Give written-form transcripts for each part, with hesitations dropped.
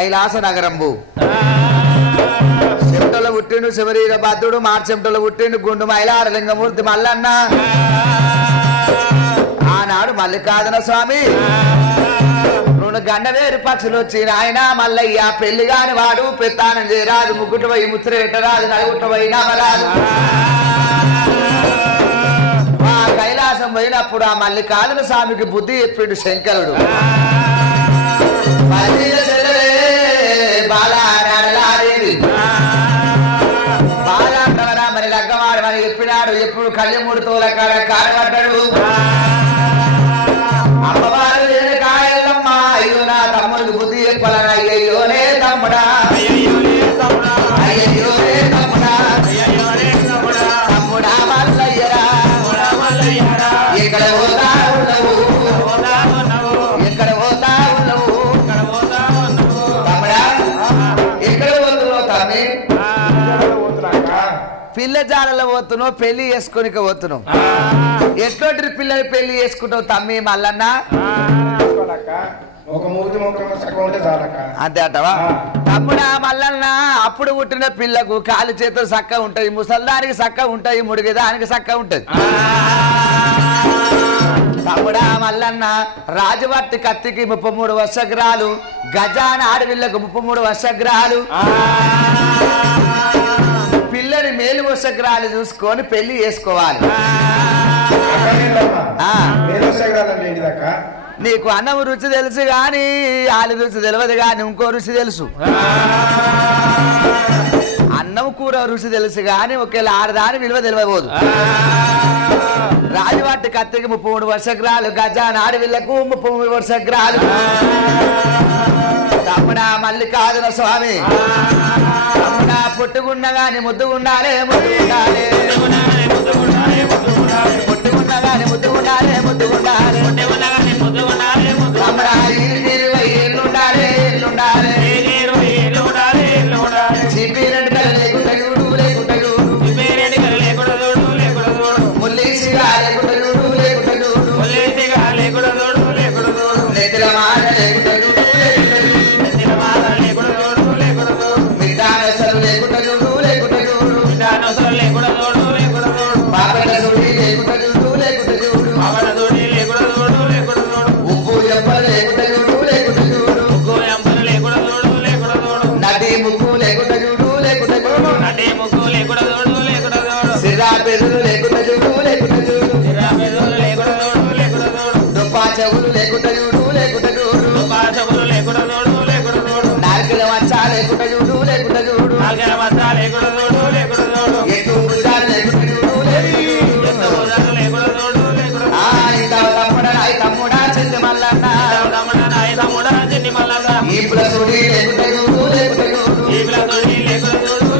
కైలాస నగరంబు చెమటలో పుట్టిండు శివరీర భద్రుడు మార్చెమటలో పుట్టిండు గుండు మైలార లింగమూర్తి మల్లన్న ఆనాడు మల్లికార్జున స్వామి రెండు గండవేరు పక్షులు వచ్చి ఆయన మల్లయ్య పెళ్లి కాని వాడు పెత్తానం చేయరాదు ముగ్గుట పోయి ముత్తురు పెట్టరాదు నలుగుట పోయి నమరాదు ఆ కైలాసం పోయినప్పుడు ఆ మల్లికార్జున స్వామికి బుద్ధి చెప్పిండు శంకరుడు మరి లగ్గమాడు మరి చెప్పినాడు ఎప్పుడు కళ్ళెమూడు తోల కాడబడ్డాడు అమ్మవారు కాయలమ్మా అయ్యో నా తమ్ముడికి బుద్ధి చెప్పాలని అయ్యయ్యోనే తమ్ముడా అయ్యయ్యోనే తమ్ముడా తమ్ముడా మల్లయ్యరా ఇక్కడ పోతా ఉన్నావు ఇక్కడ పోతా ఉన్నావు తమ్ముడా ఎక్కడ పోతున్నావు తమ్మి పిల్ల జాలలో పోతున్నావు పెళ్లి చేసుకొని పోతున్నావు ఎటువంటి పిల్లని పెళ్లి చేసుకుంటావు తమ్మి మల్లన్న అంతే అంటవా తమ్ముడా మల్లన్న అప్పుడు పుట్టిన పిల్లకు కాలు చేతులు చక్క ఉంటాయి ముసల్దానికి చక్క ఉంటాయి ముడిగిదానికి చక్క ఉంటది తమ్ముడా మల్లన్న రాజభట్టి కత్తికి 33 వర్షగ్రహాలు గజాన ఆడవిళ్లకు 33 వర్షగ్రహాలు పిల్లని మేలు వర్షగ్రహాలు చూసుకొని పెళ్లి చేసుకోవాలి నీకు అన్నం రుచి తెలుసు గాని ఆలు రుచి తెలియదు గాని ఇంకో రుచి తెలుసు అన్నం కూర రుచి తెలుసు గాని ఒకేలా ఆడదాని విలువ తెలియబోదు రాజవాటి కత్తికి 33 వర్షగ్రహాలు గజాన ఆడవిళ్లకు 33 వర్షగ్రహాలు తమ్ముడా మల్లికార్జున స్వామి తమ్ముడా పుట్టుకున్న గాని ముద్దుగుండాలే ముద్దుగుండాలే పుట్టుకున్న గాని ముద్దుగుండాలే ముద్దుగుండాలే తమ్ముడా 20 ఏళ్ళుండాలే ఏళ్ళుండాలే చిపిరెడ్డి కల లేకుండా చూడు లేకుండా చూడు ముల్లీసిగా లేకుండా చూడు లేకుండా చూడు నెత్తిల మాట లేకుండా చూడు మిఠానసలు లేకుండా చూడు లేకుండా చూడు పాపల సుడి లేకుండా చూడు లేకుండా చూడు ఉప్పు ఎంపలు లేకుండా చూడు లేకుండా చూడు నది ముక్కు లేకుండా చూడు లేకుండా చూడు సిరా పెదులు లేకుండా చూడు లేకుండా చూడు దుప్పా చెవులు లేకుండా చూడు లేకుండా చూడు నాలుకల మచ్చ లేకుండా చూడు లేకుండా చూడు ఎటు భుజాలు లేకుండా చూడు తమ్ముడా చెంది మల్లన్న ఈపుల సుడి లేకుండా చూడు లేకుండా చూడు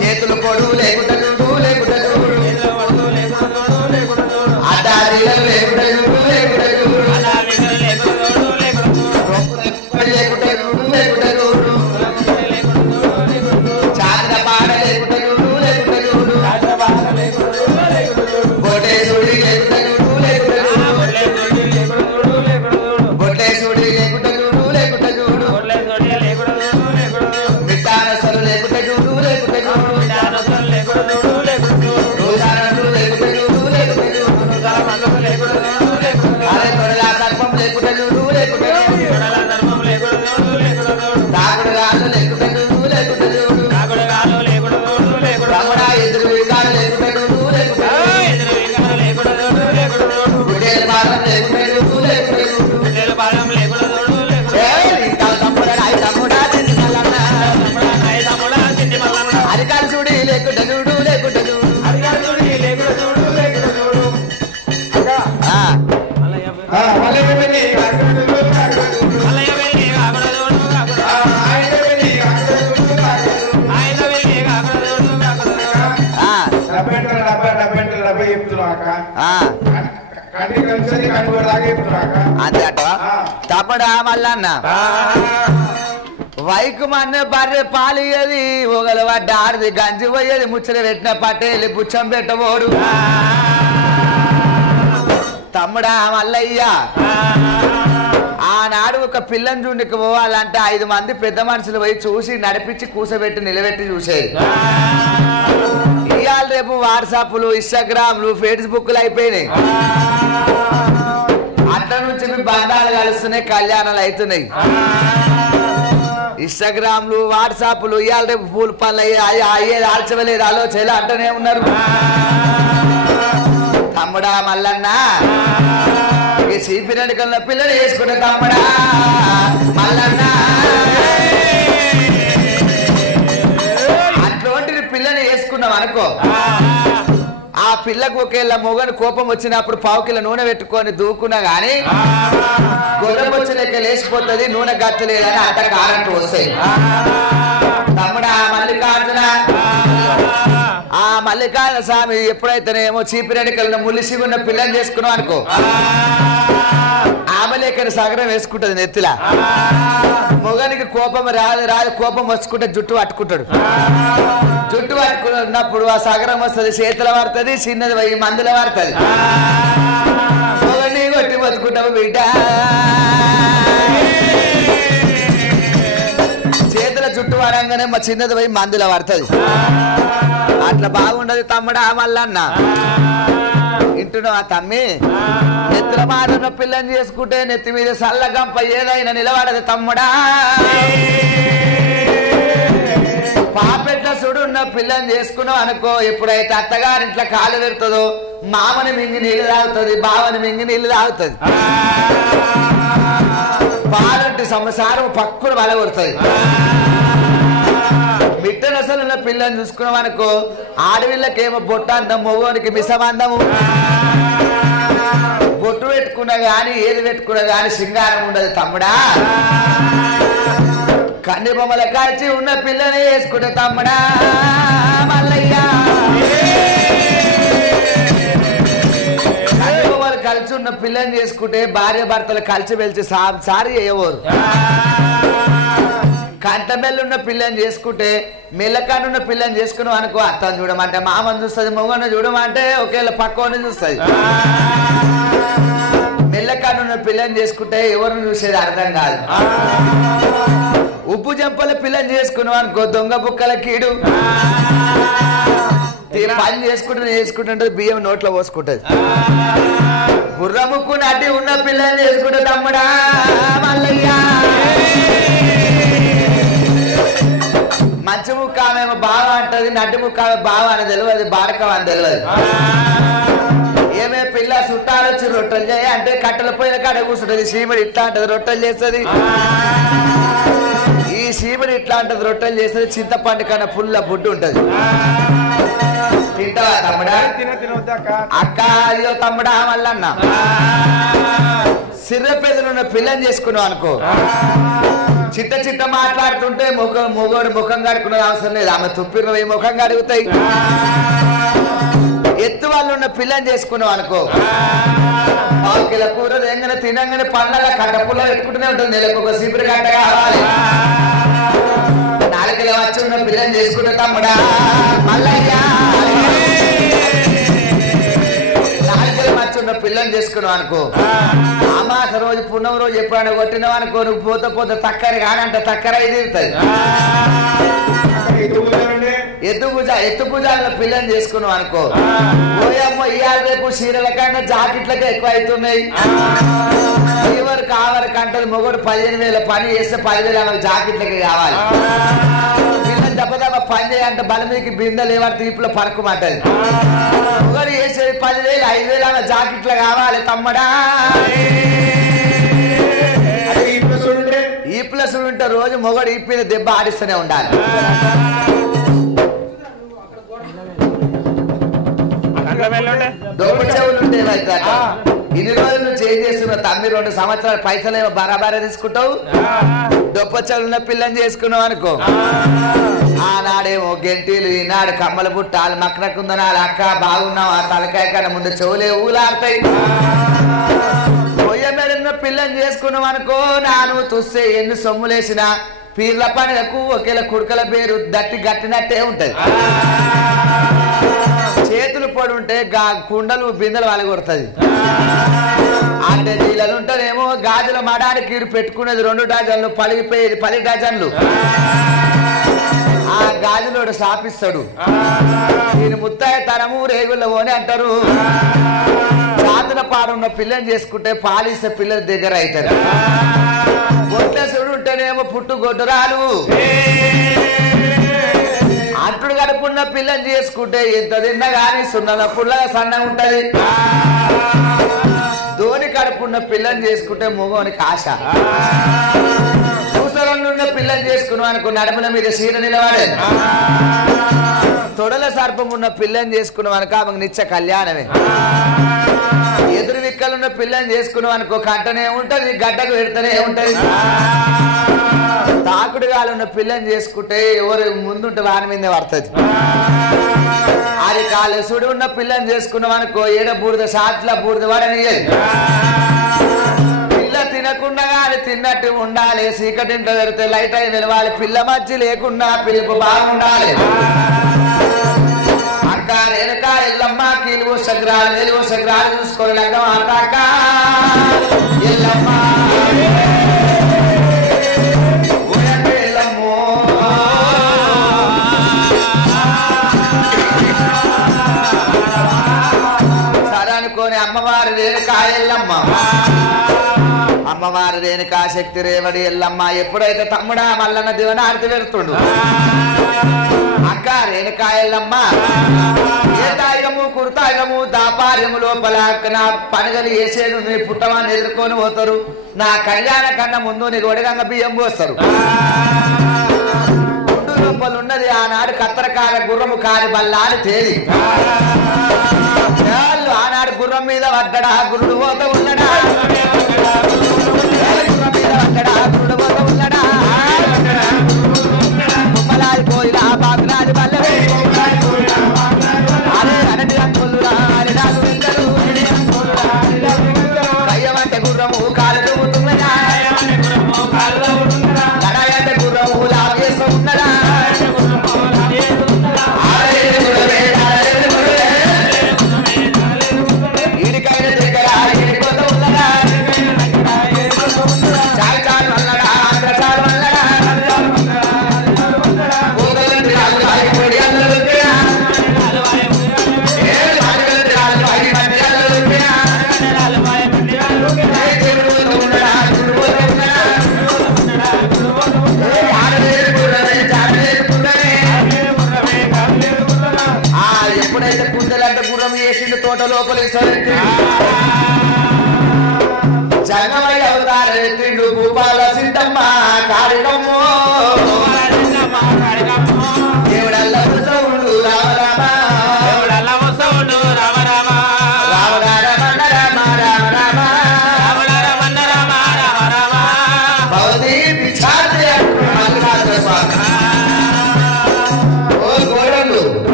చేతులు పొడు లేకుండా చూడు లేకుండా చూడు అడ్డారీలు లేకుండా చూడు లేకుండా చూడు లేకుండా చూడు లేకుండా చూడు చాంద్ర పాడ లేకుండా చూడు లేకుండా చూడు బొట్టే సుడి లేకుండా చూడు లేకుండా చూడు బొట్టే సుడి లేకుండా చూడు లేకుండా చూడు మిఠానసలు లేకుండా చూడు లేకుండా చూడు రోజానలు లేకుండా చూడు లేకుండా చూడు అరే తొడలా సర్పం లేకుండా చూడు లేకుండా తాగుడు గాలు లేకుండా చూడు లేకుండా చూడు తమ్ముడా ఎదురు వికాలు లేకుండా చూడు లేకుండా గుడ్డేల పాదం లేకుండా చూడు లేకుండా తమ్ముడా తిండి మల్లన్న అరికాలు చూడి లేకుండా చూడు లేకుండా చూడు అంతే తమ్ముడా మల్లన్న వైకుమన్న బర్రె పాలియది ఒకల వడ్డ ఆడిది గంజి పోయేది ముచ్చట పెట్టిన పట్టేలి పుచ్చం పెట్టబోడు తమ్ముడా మల్లయ్య ఆనాడు ఒక పిల్లని చూడకి పోవాలంటే 5 మంది పెద్ద మనుషులు పోయి చూసి నడిపించి కూసబెట్టి నిలబెట్టి చూసేది. ఇవాళ రేపు వాట్సాప్లు, ఇన్స్టాగ్రామ్లు, ఫేస్బుక్లు అయిపోయినాయి. అట్ల నుంచి బంధాలు కలుస్తున్నాయి, కళ్యాణాలు అవుతున్నాయి. ఇన్స్టాగ్రామ్లు, వాట్సాప్లు ఇవాళ రేపు పూలు పనులు అయ్యేది ఆల్చవలేదు ఆలోచనలు అంటూనే ఉన్నారు. తమ్ముడా మల్లన్న చీపిరెడ్డికల్లో పిల్లలు వేసుకునే తమ్ముడా మల్లన్న అట్లాంటిది పిల్లని వేసుకున్నాం అనుకో, ఆ పిల్లకు ఒకేళ్ళ మొగని కోపం వచ్చినప్పుడు 1/2 కిలో నూనె పెట్టుకొని దూకున్నా గాని గొర్రెం వచ్చినాక లేచిపోతుంది, నూనె గచ్చలేదని అంత కారంటూ వస్తాయి. తమ్ముడా మల్లికార్జున ఆ మల్లికార్జున స్వామి ఎప్పుడైతేనేమో చీపిరెడ్డికల్లో ముల్లిసిగున్న పిల్లని చేసుకున్నాం అనుకో, ఆమెలేకని సగరం వేసుకుంటది నెత్తిలా. మొగనికి కోపం రాదు కోపం వచ్చుకుంటే జుట్టు పట్టుకుంటాడు. జుట్టు పట్టుకున్నప్పుడు ఆ సగరం వస్తుంది, చేతుల పడుతుంది, చిన్నది పోయి మందుల పడుతుంది. మొగని కొట్టి బతుకుంటాము బిడ్డ, చేతుల జుట్టు పడంగానే మా చిన్నది పోయి మందుల పడుతుంది. అట్లా బాగుండదు తమ్ముడా మల్లన్న. ఇంటున్నావు ఆ తమ్మి, నెత్తిల మారున్న పిల్లని చేసుకుంటే నెత్తి మీద సల్లగంప ఏదైనా నిలబడదు తమ్ముడా. పాపెట్ల సుడున్న పిల్లని చేసుకున్నావు అనుకో, ఎప్పుడైతే అత్తగారింట్లో కాలు పెడుతుందో మామని మింగి నీళ్ళు తాగుతుంది, బావని మింగి నీళ్ళు తాగుతుంది. పాలంటి సంసారం పక్కును బలగొడుతుంది. మిట్టనసలున్న పిల్లని చూసుకున్నాం అనుకో, ఆడవిళ్ళకేమో బొట్టాంతం, మొగోనికి మిసమందము. బొట్టు పెట్టుకున్నా గాని ఏది పెట్టుకున్నా గాని సింగారం ఉండదు తమ్ముడా. కన్ని బొమ్మల కాల్చి ఉన్న పిల్లని వేసుకుంటే తమ్ముడా మల్లయ్య. కన్ని బొమ్మలు కలిసి ఉన్న పిల్లని చేసుకుంటే భార్య భర్తలు కలిసి వెలిచి సారి చేయవరు. కంటమెల్లున్న పిల్లని చేసుకుంటే మెల్లకానున్న పిల్లని చేసుకున్నాం అనుకో, అత్తని చూడమంటే మామని చూస్తుంది, మొగను చూడమంటే ఒకేళ్ళ పక్కని చూస్తుంది. మెల్లకానున్న పిల్లని చేసుకుంటే ఎవరిని చూసేది అర్థం కాదు. ఉప్పు చెంపల పిల్లని చేసుకున్నాం అనుకో, దొంగ బుక్కల కీడు. పని చేసుకుంటుంటే బియ్యం నోట్లో పోసుకుంటది. బుర్ర ముక్కు నడ్డి ఉన్న పిల్లని చేసుకుంటే తమ్ముడా మల్లయ్య. మంచి ముక్క ఆమె బావ అంటది, నడ్డి ముక్క ఆమె బావ అని తెలియదు, బారకం అని తెలియదు. ఏమే పిల్ల చుట్టాలు వచ్చి రొట్టెలు చేయ అంటే కట్టెల పొయ్యిల కాడ కూర్చుంటది. సీమడి ఇట్లా అంటది, రొట్టెలు చేస్తుంది. ఈ సీమడి ఇట్లా అంటది, రొట్టెలు చేస్తుంది. చింతపండు కన్నా పుల్ల బుడ్డు ఉంటది. తింటావా తమ్ముడా? అక్క అయ్యో తమ్ముడా మల్లన్న. సిర్రపేదలున్న పిల్లని చేసుకున్నావు అనుకో, చిట్ట చిట్ట మాట్లాడుతుంటే మొగోడు ముఖం కడుకునేది అవసరం లేదు, ఆమె తుప్పిన ముఖం కడుగుతాయి. ఎత్తు వాళ్ళు ఉన్న పిల్లని చేసుకున్నావు అనుకో, 1/2 కిలో కూర ఎంగనే తినంగానే పండ్ల కట్టపుల్లో పెట్టుకుంటూనే ఉంటుంది. నెలకు ఒక సీపురి గంట కావాలి. 4 కిలో వచ్చి ఉన్న పిల్లని చేసుకున్న తమ్ముడా మల్లయ్య. 4 కిలో వచ్చి ఉన్న పిల్లని చేసుకున్నావు అనుకో, అమాస రోజు పున్నమ రోజు ఎప్పుడైనా కొట్టినావు అనుకో, నువ్వు పోతే తక్కరి కానంటే తక్కర ఇది ఎత్తు పూజాల పిల్లని చేసుకున్నావు అనుకో, ఓయమ్మ ఇవాళ రేపు చీరల కన్నా జాకెట్లకే ఎక్కువ అవుతున్నాయి. ఈవరకు ఆవరకు అంటది, మొగడు 15,000 పని చేస్తే 10,000 ఆమెకు జాకెట్లకి కావాలి. పిల్లని దెబ్బదెబ్బ పని చేయాలంటే బల మీదకి బిందెలు ఏమంటే తీపులో పరకమంటది. మొగడు చేసేది 10,000 5,000 ఆమె జాకెట్లు కావాలి తమ్ముడా. ఈ ప్లస్ ఉంటే రోజు మొగడు ఈ మీద దెబ్బ ఆడిస్తూనే ఉండాలి. దొంగ చెవులు ఉండేవైతే ఇన్ని రోజులు నువ్వు చేంజ్ చేస్తున్న తమ్మి 2 సంవత్సరాలు పైసలు ఏమో బరాబరే తీసుకుంటావు. దొప్ప చెవులున్న పిల్లని చేసుకున్నావు అనుకో, ఆనాడేమో గెంటీలు, ఈనాడు కమ్మల బుట్టాలు మక్కనకుందనాలు. అక్క బాగున్నావు, ఆ తలకాయ కన్నా ముందు చెవులే ఊలాడతాయి. పొయ్య మీద పిల్లని చేసుకున్నావు అనుకో, నాను తుస్తే ఎన్ని సొమ్ములేసినా పీర్ల పండుగకు ఒకేలా కుడుకల పేరు దట్టి గట్టినట్టే ఉంటది. చేతులు పొడి ఉంటే కుండలు బిందెలు వలగొడుతుంది. అంటే జీలలు ఉంటేనేమో గాజుల మడానికి పెట్టుకునేది 2 డజన్లు పలిగిపోయేది 10 డజన్లు. ఆ గాజులోడు సాపిస్తాడు. దీని ముత్తాయ తనము రేగుళ్ళ పోని అంటారు. చాతన పాడున్న పిల్లని చేసుకుంటే పాలిస్తే పిల్లల దగ్గర అవుతారు. గొడ్డసుడు ఉంటేనేమో పుట్టు గొడ్డరాలు. అంటుడు కడుపున్న పిల్లని చేసుకుంటే ఎంత తిన్నా గాని సున్నల పుల్లగా సన్నగా ఉంటది. ధోని కడుపున్న పిల్లని చేసుకుంటే మొగోనికి ఆశ. పూసలున్న పిల్లని చేసుకున్నాం అనుకో నడుముల మీద సీర నిలబడే. తొడల సర్పం ఉన్న పిల్లని చేసుకున్నాం అనుకో ఆమెకు నిత్య కళ్యాణమే. ఎదురు విక్కలున్న పిల్లని చేసుకున్నాం అనుకో కంటనే ఉంటది, గడ్డకు పెడతనే ఉంటది. తాకుడు గాలున్న పిల్లని చేసుకుంటే ఎవరు ముందుంటే వారి మీదే పడుతుంది. అది కాలు సుడి ఉన్న పిల్లని చేసుకున్నాం అనుకో ఏడ బూడిద సాట్ల బూడిద వాడనియదు. పిల్ల తినకుండా కానీ తిన్నట్టు ఉండాలి. చీకటింట పెడితే లైట్ అయి నిలవాలి. పిల్ల మధ్య లేకుండా పిలుపు బాగుండాలి. అక్క రేణుక ఎల్లమ్మ కీలువు సగ్రాలు వెలువు సగ్రాలు చూసుకోవాలి. లగ్గం అక్క ఎల్లమ్మ సరనుకోని అమ్మవారు రేణుకా ఎల్లమ్మ. అమ్మవారు రేణుకా శక్తి రేవడి ఎల్లమ్మ. ఎప్పుడైతే తమ్ముడా మల్లన్న దివన ఆరతి పెడుతుండు. అక్క రేణుకా ఎల్లమ్మ ఏతాయము కుర్తాయము దాపార్యము లోపల నా పండుగలు వేసేడు నీ పుట్టవాన్ని ఎదుర్కొని పోతారు. నా కళ్యాణ కన్నా ముందు నీకు ఒడిగంగ బియ్యం పోస్తారు. గుండు లోపల ఉన్నది ఆనాడు కత్తరకార గుర్రము కారి బల్లాని తేలి. ఆనాడు గుర్రం మీద పడ్డడా గురుడు పోత ఉన్నడా. గుర్రం మీద పడ్డడా గురుడు పోత ఉన్నడా. బొమ్మలాది పోయిలా బాబునాది బల్లవే. అరే అరటి అంకులురా అరిడాలు వెళ్ళరు. కయ్యమంటే గుర్రము కాలు దువ్వుతున్నదా. లడాయంటే గుర్రము లాగేస్తూ ఉన్నదా. ఈడికైనా దగ్గర ఈడిపోత ఉన్నదా. చాలు చాలు అల్లడా చాలు అల్లడా. ఎప్పుడైతే కుందలంటే గుర్రం వేసిండు తోట లోపలి జగమై అవతార ఎత్తిండు భూపాల సిద్ధమ్మ కారికమ్మో. దేవుడల్ల ఉత్సవుడు రామ రామ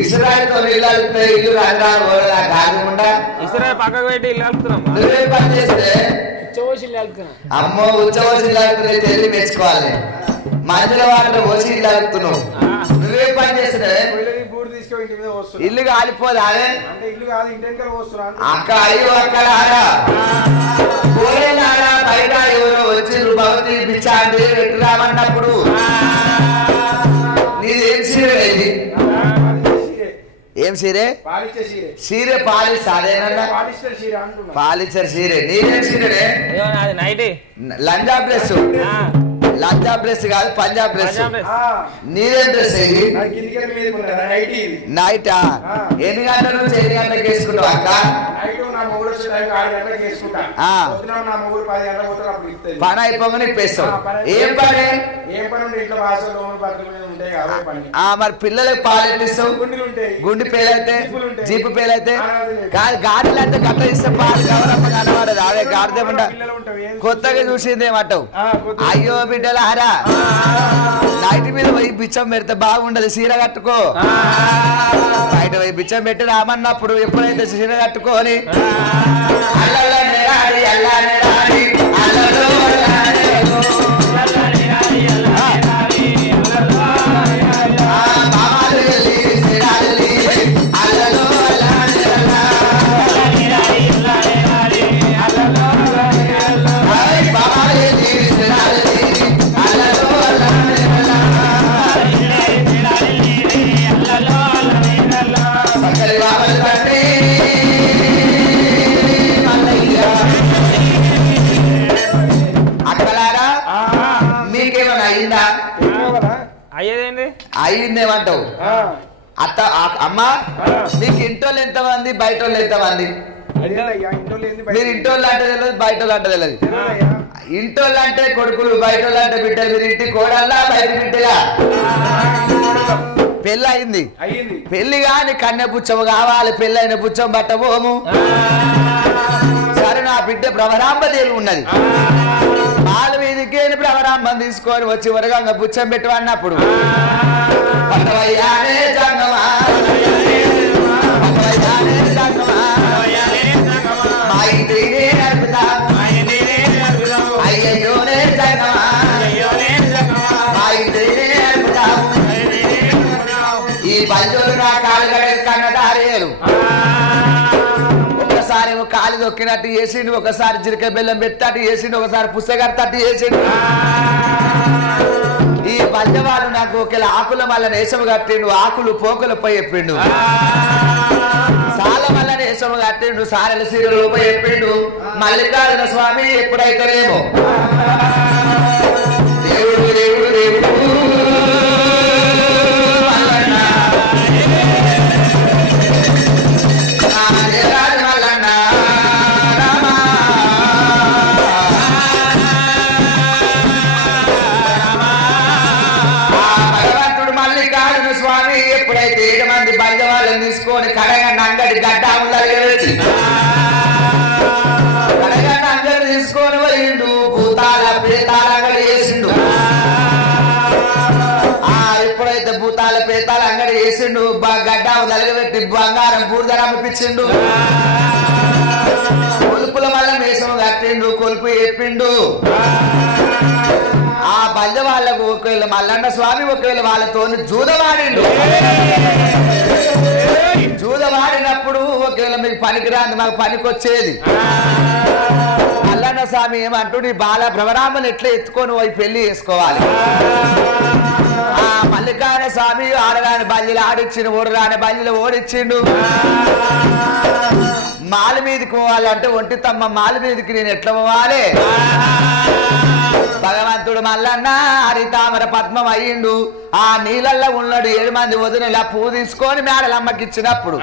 ఇస్రాయల్తో ఇల్లు ఇస్రాయల్ పక్కకు పెట్టి ఇల్లు వెళ్తున్నాం. నువ్వే పని చేస్తే అమ్మో ఉచ్చవోసి ఇల్లు తెలివి మెచ్చుకోవాలి. మధ్యలో వాటిలో పోసి ఇల్లు అలుగుతున్నావు. నువ్వే పని చేస్తే ఇల్లు కాలిపోదు. అదే అక్కడ అయ్యో అక్కడ పోలేనారా బయట ఎవరో వచ్చి భగవతి బిచ్చాంటి పెట్టురామన్నప్పుడు నీదేం సీరే ఇది? ఏం సీరే? సీరే పాలిస్ అదేనన్నా పాలిస్టర్ సీరే. నీదేం సీరే? లంజా డ్రెస్. లంజా డ్రెస్ కాదు పంజాబ్ డ్రెస్. నీదేం డ్రెస్ ఇది? నైటా? ఎన్ని గంటల నుంచి ఎన్ని గంటలకు వేసుకుంటావు అక్క? పని అయిపోగానే ఇప్పేస్తావు. ఏం పని? మరి పిల్లలకు పాలెట్టిస్తావు. గుండి పేలైతే జీపు పేలైతే కాదు గాడిలు అంటే గట్ట ఇస్తే పాలు గౌరమ్మ కనబడదు. అదే గాడిదేమంట కొత్తగా చూసిందేమంటావు. అయ్యో బిడ్డలారా నైట్ మీద పోయి బిచ్చం పెడితే బాగుండదు. చీర కట్టుకో. బయట పోయి బిచ్చం పెట్టి రామన్నప్పుడు ఎప్పుడైతే చీర కట్టుకొని అల్ల అయిందేమంటావు అత్త అమ్మ నీకు ఇంటోళ్ళు ఎంతమంది బయట వాళ్ళు ఎంతమంది మీరు ఇంటోళ్ళు అంటే తెలియదు బయట వాళ్ళు అంటే తెలియదు ఇంటోళ్ళు అంటే కొడుకులు బయట వాళ్ళు అంటే బిడ్డలు మీరు ఇంటి కోడల్లా బయట బిడ్డలా పెళ్ళి అయింది పెళ్లి కాని కన్య పుచ్చం కావాలి పెళ్ళైన పుచ్చం పట్టబోము సరే నా బిడ్డ భ్రమరాంబదేవి ఉన్నది వాళ్ళ మీదకి భ్రమరాంబం తీసుకొని వచ్చి వరగంగా పుచ్చం పెట్టమన్నప్పుడు పట్టవయ్యానే జంగమా పట్టవయ్యానే జంగమా మా ఇంటినే నడుపుతా అయ్యయ్యోనే జంగమా మా ఇంటినే నడుపుతా ఈ పంచోలు నా కాలు కన్నదారేరు ఒకసారి కాలు దొక్కినట్టు వేసిండు ఒకసారి జిరక బెల్లం పెట్టట్టు వేసిండు ఒకసారి పుస్తకట్టు వేసిండు ఈ పంచవాళ్ళు నాకు ఒకవేళ ఆకుల వల్ల నేసము కట్టిండు ఆకులు పోకులపై చెప్పిండు సాల వల్ల నేసము కట్టిండు సారెల సీరలపై చెప్పిండు మల్లికార్జున స్వామి ఎప్పుడైతేనేమో దేవుడు దేవుడు దేవుడు స్వామి ఎప్పుడైతే 7 మంది బంధువాళ్ళని తీసుకొని కడగండి అంగడి గడ్డ కడగండి అంగడి తీసుకొని పోయిండు భూతాల పేతాల అంగడి వేసిండు ఎప్పుడైతే భూతాల పేతాల అంగడి వేసిండు గడ్డ తలగబెట్టి బంగారం బూడిద అమ్మిపించిండు కొలుపుల వల్ల మేషం కట్టిండు కొలుపు చెప్పిండు ఆ బల్య వాళ్ళకు ఒకవేళ మల్లన్న స్వామి ఒకవేళ వాళ్ళతో జూదవాడిండు జూదవాడినప్పుడు ఒకవేళ మీకు పనికిరాంది మాకు పనికొచ్చేది మల్లన్న స్వామి ఏమంటూ నీ బాల భ్రమరామని ఎట్లా ఎత్తుకొని పోయి పెళ్లి చేసుకోవాలి ఆ మల్లికార్జున స్వామి ఆడగాని బల్లిలు ఆడిచ్చిండు ఓడరాని బల్లిలు ఓడిచ్చిండు మాల మీదకి పోవాలంటే ఒంటి తమ్మ మాల మీదకి నేను ఎట్లా పోవాలి భగవంతుడు మల్లన్న హరితామర పద్మం అయ్యిండు ఆ నీళ్ళల్లో ఉన్నాడు 7 మంది వదినలా పువ్వు తీసుకొని మేడలమ్మకి ఇచ్చినప్పుడు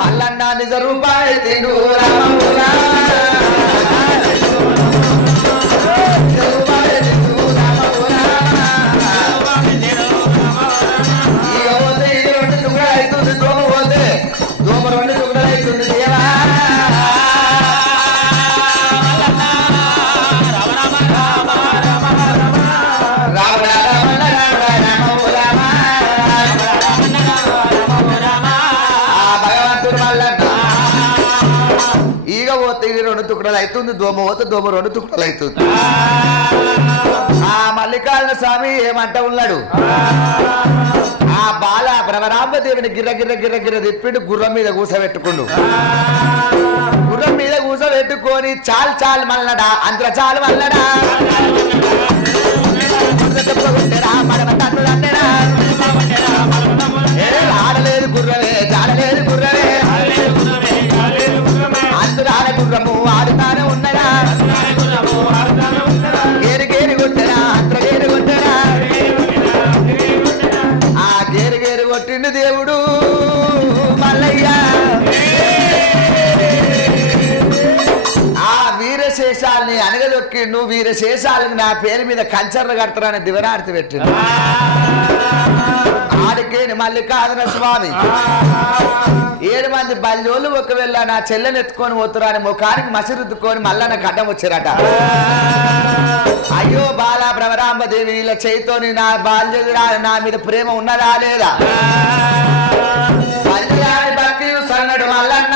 మల్లన్న నిజ రూపాయి అవుతుంది దోమ పోతే దోమ 2 టుకడలు అవుతుంది దేవా ఈగ పోతే 2 టుకడలు అవుతుంది దోమ పోతే దోమ 2 టుకడలు అవుతుంది ఆ మల్లికార్జున స్వామి ఏమంట ఉన్నాడు ఆ బాల భ్రమరాంబదేవిని గిర్ర గిర్ర గిర్ర గిర్ర తిప్పిండు గుర్రం మీద కూసబెట్టుకుండు గుర్రం మీద కూసబెట్టుకొని చాలు చాలు మల్లడా అంతర చాలు మల్లడా ఆడలేదు గుర్రమే జాడలేదు గుర్రమే అందురాల గుర్రము ఆడుతానే ఉన్నదా గేరు గేరు కొట్టరా అంతర గేరు కొట్టరా ఆ గేరు గేరు కొట్టిండు దేవుడు మల్లయ్య ఆ వీరశేషాలని అనగదొక్కిండు వీరశేషాలకు నా పేరు మీద కంచర్లు కడతారని దివనార్తి పెట్టిండు ఆడికేని మల్లికార్జున స్వామి 7 మంది బల్యోళ్ళు ఒకవేళ నా చెల్లెని ఎత్తుకొని పోతురా అని ముఖానికి మసిరుద్దుకొని మల్లన్న గడ్డం వచ్చారట అయ్యో బాలా భ్రమరాంబదేవి ఇలా చేయితోని నా బాల్య నా మీద ప్రేమ ఉన్నదా లేదా బల్యాని భక్తి సన్నడు మల్లన్న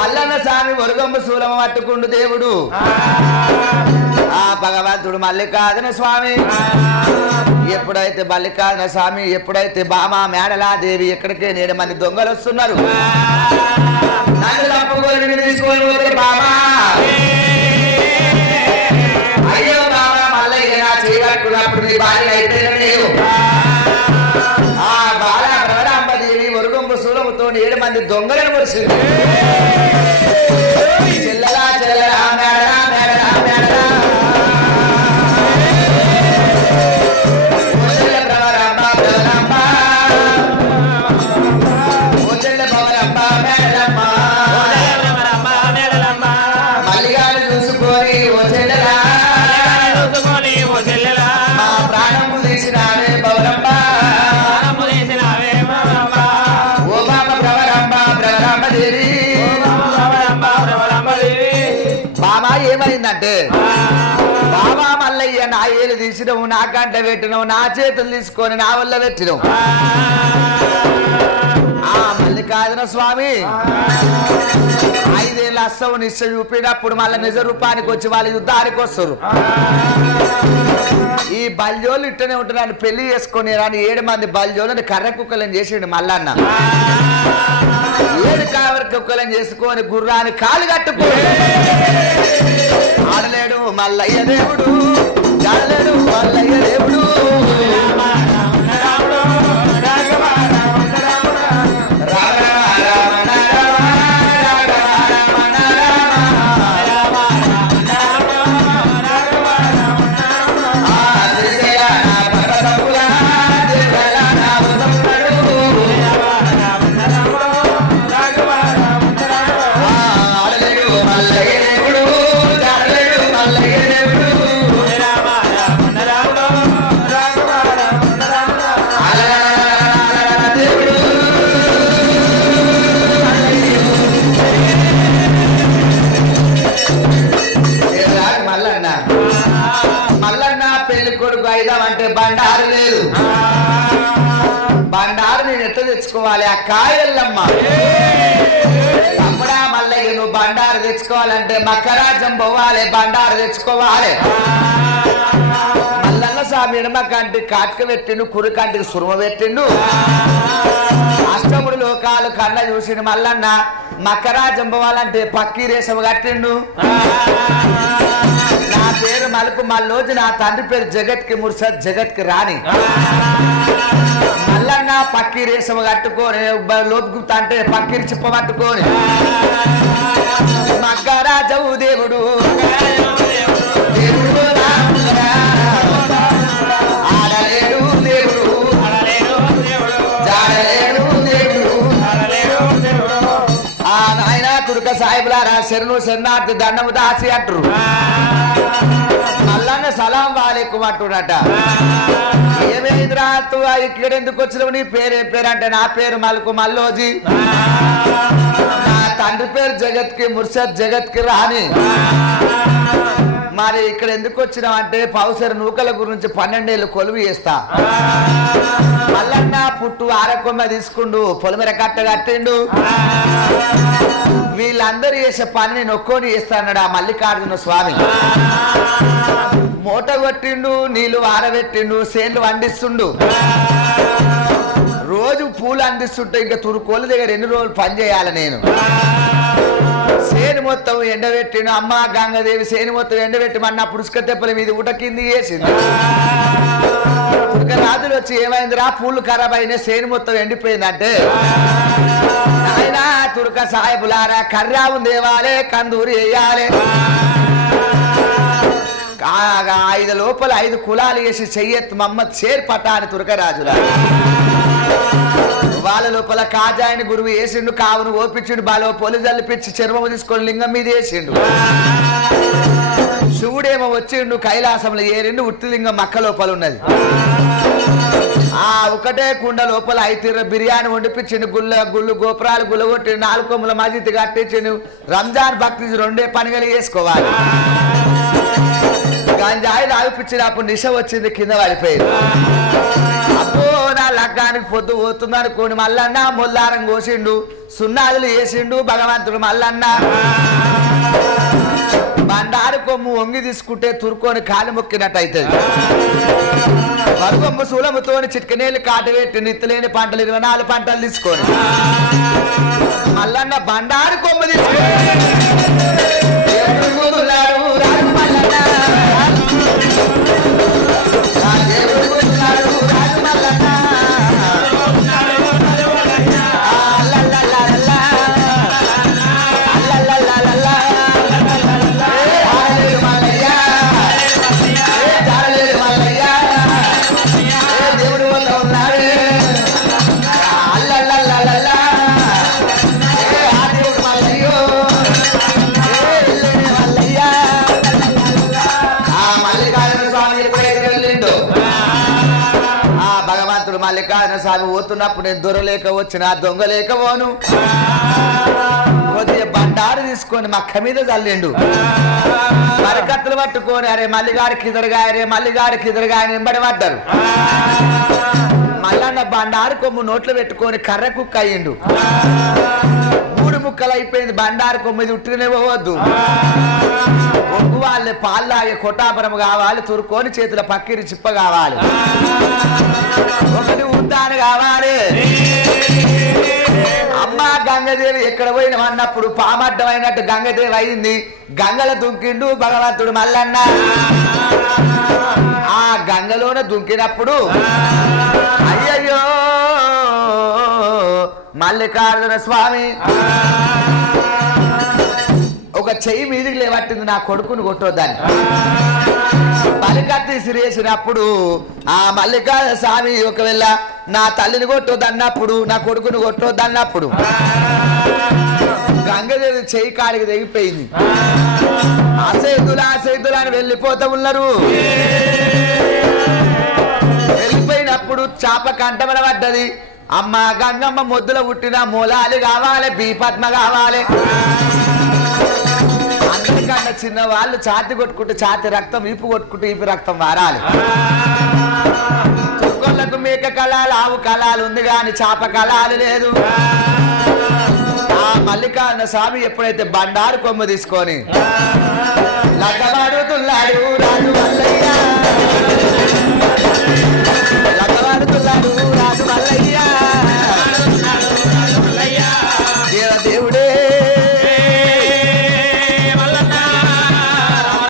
మల్లన్న స్వామి ఒరుగంబు శూలము పట్టుకుండు దేవుడు ఆ భగవంతుడు మల్లికార్జున స్వామి ఎప్పుడైతే మల్లికార్జున స్వామి ఎప్పుడైతే బామా మేడలాదేవి ఎక్కడికే 7 మంది దొంగలు వస్తున్నారు తీసుకొని పోతే బామా అయ్యో బామా మల్లయ్య నా చేయగట్టుకున్నప్పుడు నీ భార్య అయితే లేవు ఆ బాల భ్రమరాంబదేవి ఒరుగంబు శూలముతో 7 మంది దొంగలను మురిసింది చెల్లెలా చెల్లెలా మేడలా మేడలా మేడలా మల్లిగాను చూసుకొని ఓ చెల్లెలా మా ప్రాణము తీసినావే బౌరమ్మ ఓ బాబా భ్రవరమ్మ దేవి బాబా ఏమైందంటే బాబా మల్లయ్య నా ఏలు తీసినవు నా కంట పెట్టినవు నా చేతులు తీసుకొని నా వల్ల పెట్టినవు మల్లికార్జున స్వామి 5 ఏళ్ళ అస్సవు నిశ్చ చూపినప్పుడు మళ్ళీ నిజ రూపానికి వచ్చి వాళ్ళ యుద్ధానికి వస్తారు ఈ బల్జోళ్ళు ఇట్టనే ఉంటున్నాను పెళ్లి చేసుకొని రాని 7 మంది బల్జోళ్ళని కర్ర కుక్కలను చేసిండు మల్లన్న 7 కర్ర కుక్కలను చేసుకొని గుర్రాన్ని కాలు కట్టుకొని ఆడలేడు మల్లయ్య దేవుడు జాడలేడు మల్లయ్య దేవుడు అంటే బండారు లేదు బండారు నేను ఎట్లా తెచ్చుకోవాలి ఆ కాయల్లమ్మ తమ్ముడా మల్లయ్య నువ్వు బండారు తెచ్చుకోవాలంటే మకరాజం పోవాలి బండారు తెచ్చుకోవాలి మల్లన్న స్వామి ఎడమ కంటి కాటుక పెట్టిండు కుడి కంటికి సురుమ పెట్టిండు అష్టముడు లోకాలు కన్న చూసిండు మల్లన్న మకరాజం పోవాలంటే పక్కీ రేషం కట్టిండు నా పేరు మలుపు మల్లోజు నా తండ్రి పేరు జగత్కి ముర్సద్ జగత్కి రాణి మల్లన్న పక్కీ రేషం కట్టుకొని లోపుగుప్త అంటే పక్కీరి చిప్ప పట్టుకొని మకరాజవు దేవుడు దేవుడు ఆడలేడు దేవుడు జాడలేడు దేవుడు ఆ నాయన కుడుక సాయిబులారా శరణు శరణార్థి దండము దాసి అంటారు మల్లన్న సలాం వాలేకుం అంటున్నట ఏమైందిరా ఇక్కడ ఎందుకు వచ్చినావు నీ పేరు పేరు అంటే నా పేరు మలుకు మల్లోజీ నా తండ్రి పేరు జగత్కి ముర్షద్ జగత్కి రాణి మరి ఇక్కడ ఎందుకు వచ్చినావు అంటే పౌసర నూకల గురించి 12 ఏళ్ళు కొలువు చేస్తా మల్లన్న పుట్టు ఆరకొమ్మ తీసుకుండు పొలిమెర కట్ట కట్టిండు వీళ్ళందరూ చేసే పని నేను ఒక్కోని చేస్తాడు ఆ మల్లికార్జున స్వామి మూట కొట్టిండు నీళ్లు ఆరబెట్టిండు సేన్లు వండిస్తుండు రోజు పూలు అందిస్తుంటే ఇంకా తురుకోళ్ళ దగ్గర 2 రోజులు పని చేయాలి నేను సేను మొత్తం ఎండబెట్టిను అమ్మ గంగాదేవి సేను మొత్తం ఎండబెట్టి మన పురుషక తెప్పల మీద ఊట కింది వేసింది రాజులు వచ్చి ఏమైందిరా పూలు ఖరాబ్ అయినా సేను మొత్తం ఎండిపోయిందంటే ఆయన తుర్క సాహెబులారా కర్రావు దేవాలే కందూరి వేయాలి 5 లోపల 5 కులాలు వేసి చెయ్యత్ మహమ్మద్ షేర్ పటాని తుర్క రాజుల వాళ్ళ లోపల కాజాయని గురువు వేసిండు కావును ఓపించిండు బాలో పొలి జల్లిపించి చర్మము తీసుకొని లింగం మీద వేసిండు శివుడేమో వచ్చిండు కైలాసంలో ఏరిండు ఉత్తిలింగం మక్క లోపల ఉన్నది ఆ ఒకటే కుండ లోపల 5 బిర్యానీ వండిపించిండు గుళ్ళు గోపురాలు గుల్లగొట్టిండు 4 కొమ్ముల మస్జిద్ కట్టించిండు రంజాన్ భక్తి 2 పండుగలు చేసుకోవాలి గంజాయి తాగిపించినప్పుడు నిశ వచ్చింది కింద పడిపోయింది అబ్బో నా లగ్గానికి పొద్దు పోతుంది అనుకోని మల్లన్న మొల్లారం కోసిండు సున్నాదులు వేసిండు భగవంతుడు మల్లన్న బండారు కొమ్ము వంగి తీసుకుంటే తురుకొని కాలు మొక్కినట్టు అవుతుంది మరుకొమ్ము సూలముతోని చిట్కనేళ్ళు కాటు పెట్టి నిత్తులేని పంటలు 24 పంటలు తీసుకొని మల్లన్న బండారు కొమ్ము తీసుకొని స్వామి పోతున్నప్పుడు నేను దొరలేక వచ్చిన దొంగలేక పోను కొద్దిగా బండారు తీసుకొని మక్క మీద చల్లిండు మరకత్తులు పట్టుకొని అరే మల్లిగారికి ఎదురుగా అరే మల్లిగారికి ఎదురుగా అని వెంబడి పడ్డారు మల్లన్న బండారు కొమ్ము నోట్లో పెట్టుకొని కర్ర కుక్క అయ్యిండు 3 ముక్కలు అయిపోయింది బండారు కొమ్మిది ఉట్టుకునే పోవద్దు ఒగ్గు వాళ్ళే పాల్లాగే కొట్టాపురం కావాలి తురుకొని చేతుల పక్కిరి చిప్ప కావాలి ఒకటి ఉంటాను కావాలి అమ్మ గంగదేవి ఎక్కడ పోయినా అన్నప్పుడు పామడ్డం అయినట్టు గంగదేవి అయింది గంగల దుంకిండు భగవంతుడు మల్లన్న ఆ గంగలోన దుంకినప్పుడు అయ్యయ్యో మల్లికార్జున స్వామి ఒక చెయ్యి మీదికి లేవట్టింది నా కొడుకుని కొట్టొద్దని బలికత్తి సిరేసినప్పుడు ఆ మల్లికార్జున స్వామి ఒకవేళ నా తల్లిని కొట్టొద్దన్నప్పుడు నా కొడుకుని కొట్టొద్దన్నప్పుడు గంగదేవి చెయ్యి కాడికి తెగిపోయింది అసేతులా అని వెళ్ళిపోతూ ఉన్నారు వెళ్ళిపోయినప్పుడు చాప కంటమన పడ్డది అమ్మ గంగమ్మ మొద్దుల పుట్టిన మూలాలు కావాలి బీపద్మ కావాలి అందరికన్నా చిన్న వాళ్ళు ఛాతి కొట్టుకుంటే ఛాతి రక్తం ఈపు కొట్టుకుంటే ఈపు రక్తం మారాలి తుర్కొల్లకు మేక కళాలు ఆవు కళాలు ఉంది కానీ చాప కళాలు లేదు ఆ మల్లికార్జున స్వామి ఎప్పుడైతే బండారు కొమ్ము తీసుకొని లగ్గవాడుతున్నాడు రాజు మల్లయ్య లగ్గవాడుతున్నాడు రాజు మల్లయ్య